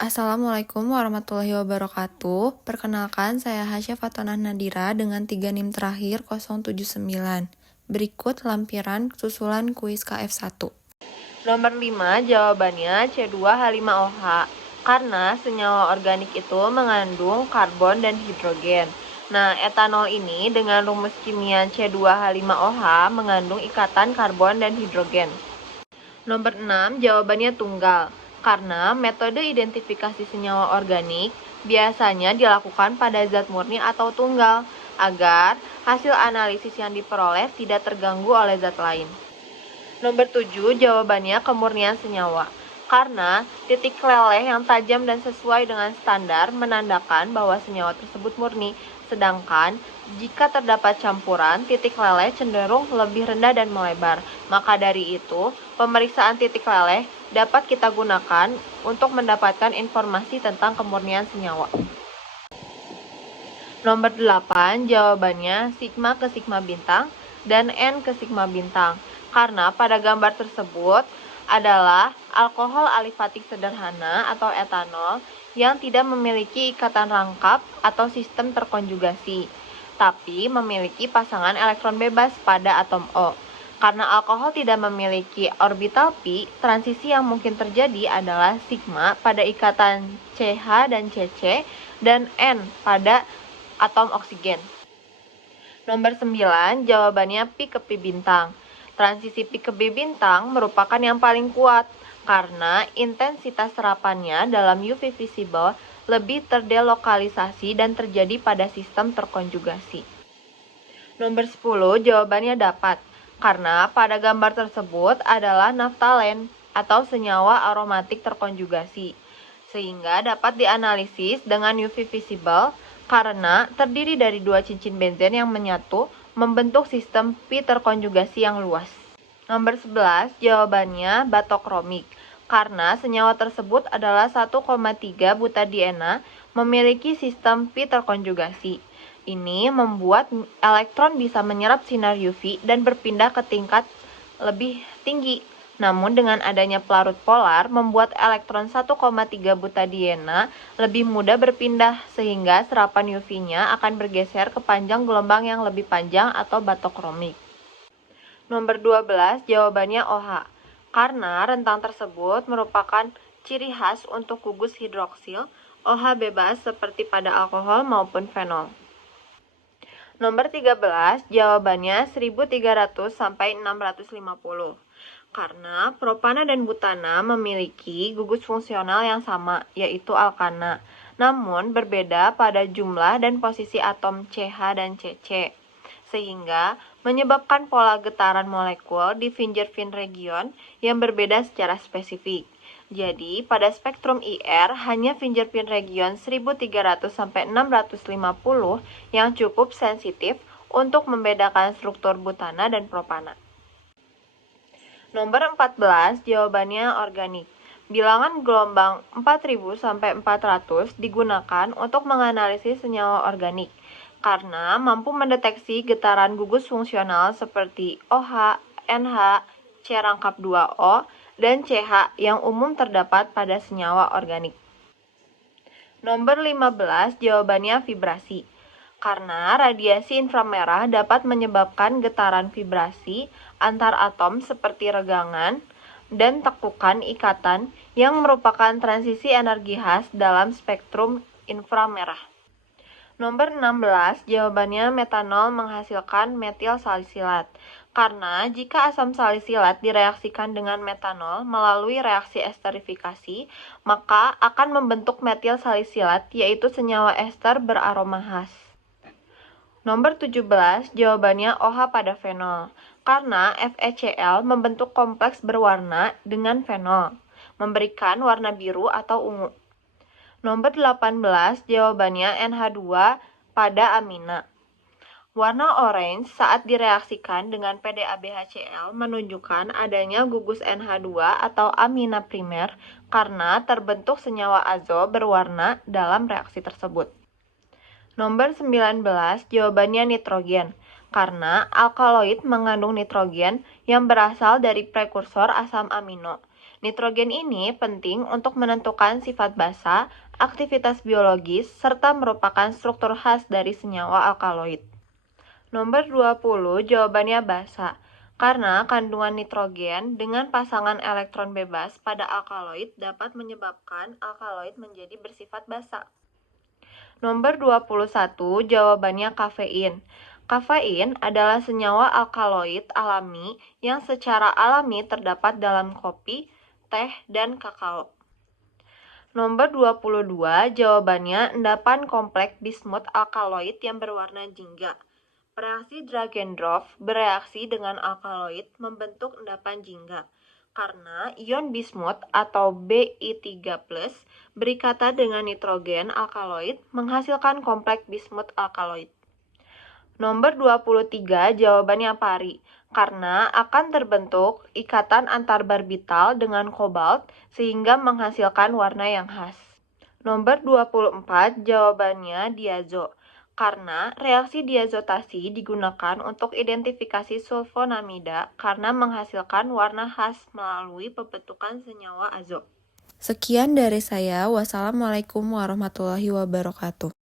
Assalamualaikum warahmatullahi wabarakatuh. Perkenalkan, saya Hasya Fatonah Nadira dengan 3 NIM terakhir 079. Berikut lampiran susulan kuis KF1. Nomor 5, jawabannya C2H5OH. Karena senyawa organik itu mengandung karbon dan hidrogen. Nah, etanol ini dengan rumus kimia C2H5OH mengandung ikatan karbon dan hidrogen. Nomor 6, jawabannya tunggal. Karena metode identifikasi senyawa organik biasanya dilakukan pada zat murni atau tunggal, agar hasil analisis yang diperoleh tidak terganggu oleh zat lain. Nomor 7, jawabannya kemurnian senyawa. Karena titik leleh yang tajam dan sesuai dengan standar menandakan bahwa senyawa tersebut murni, sedangkan jika terdapat campuran, titik leleh cenderung lebih rendah dan melebar. Maka dari itu, pemeriksaan titik leleh dapat kita gunakan untuk mendapatkan informasi tentang kemurnian senyawa. Nomor 8, jawabannya sigma ke sigma bintang dan N ke sigma bintang. Karena pada gambar tersebut adalah alkohol alifatik sederhana atau etanol yang tidak memiliki ikatan rangkap atau sistem terkonjugasi, tapi memiliki pasangan elektron bebas pada atom O. Karena alkohol tidak memiliki orbital pi, transisi yang mungkin terjadi adalah sigma pada ikatan CH dan CC dan N pada atom oksigen. Nomor 9, jawabannya pi ke pi bintang. Transisi pi ke pi bintang merupakan yang paling kuat karena intensitas serapannya dalam UV visible lebih terdelokalisasi dan terjadi pada sistem terkonjugasi. Nomor 10, jawabannya dapat, karena pada gambar tersebut adalah naftalen atau senyawa aromatik terkonjugasi, sehingga dapat dianalisis dengan UV visible karena terdiri dari 2 cincin benzen yang menyatu membentuk sistem pi terkonjugasi yang luas. Nomor 11, jawabannya batokromik, karena senyawa tersebut adalah 1,3 butadiena memiliki sistem pi terkonjugasi. Ini membuat elektron bisa menyerap sinar UV dan berpindah ke tingkat lebih tinggi. Namun dengan adanya pelarut polar membuat elektron 1,3 butadiena lebih mudah berpindah sehingga serapan UV-nya akan bergeser ke panjang gelombang yang lebih panjang atau batokromik. Nomor 12, jawabannya OH. Karena rentang tersebut merupakan ciri khas untuk gugus hidroksil OH bebas seperti pada alkohol maupun fenol. Nomor 13, jawabannya 1300 sampai 650. Karena propana dan butana memiliki gugus fungsional yang sama, yaitu alkana, namun berbeda pada jumlah dan posisi atom CH dan CC, sehingga menyebabkan pola getaran molekul di Fingerfin region yang berbeda secara spesifik. Jadi, pada spektrum IR hanya Fingerpin region 1300 sampai 650 yang cukup sensitif untuk membedakan struktur butana dan propana. Nomor 14, jawabannya organik. Bilangan gelombang 4000 sampai 400 digunakan untuk menganalisis senyawa organik karena mampu mendeteksi getaran gugus fungsional seperti OH, NH, C rangkap 2O, dan CH yang umum terdapat pada senyawa organik. Nomor 15, jawabannya vibrasi. Karena radiasi inframerah dapat menyebabkan getaran vibrasi antar atom seperti regangan dan tekukan ikatan yang merupakan transisi energi khas dalam spektrum inframerah. Nomor 16, jawabannya metanol menghasilkan metil salisilat. Karena jika asam salisilat direaksikan dengan metanol melalui reaksi esterifikasi, maka akan membentuk metil salisilat yaitu senyawa ester beraroma khas. Nomor 17, jawabannya OH pada fenol. Karena FeCl membentuk kompleks berwarna dengan fenol, memberikan warna biru atau ungu. Nomor 18, jawabannya NH2 pada amina. Warna orange saat direaksikan dengan PDABHCl menunjukkan adanya gugus NH2 atau amina primer karena terbentuk senyawa azo berwarna dalam reaksi tersebut. Nomor 19, jawabannya nitrogen. Karena alkaloid mengandung nitrogen yang berasal dari prekursor asam amino. Nitrogen ini penting untuk menentukan sifat basa, aktivitas biologis, serta merupakan struktur khas dari senyawa alkaloid. Nomor 20, jawabannya basa. Karena kandungan nitrogen dengan pasangan elektron bebas pada alkaloid dapat menyebabkan alkaloid menjadi bersifat basa. Nomor 21, jawabannya kafein. Kafein adalah senyawa alkaloid alami yang secara alami terdapat dalam kopi, teh, dan kakao. Nomor 22, jawabannya endapan kompleks bismut alkaloid yang berwarna jingga. Reaksi Dragendorf bereaksi dengan alkaloid membentuk endapan jingga karena ion bismut atau Bi3+ berikatan dengan nitrogen alkaloid menghasilkan kompleks bismut alkaloid. Nomor 23, jawabannya pari, karena akan terbentuk ikatan antar barbital dengan kobalt sehingga menghasilkan warna yang khas. Nomor 24, jawabannya diazo, karena reaksi diazotasi digunakan untuk identifikasi sulfonamida karena menghasilkan warna khas melalui pembentukan senyawa azo. Sekian dari saya. Wassalamualaikum warahmatullahi wabarakatuh.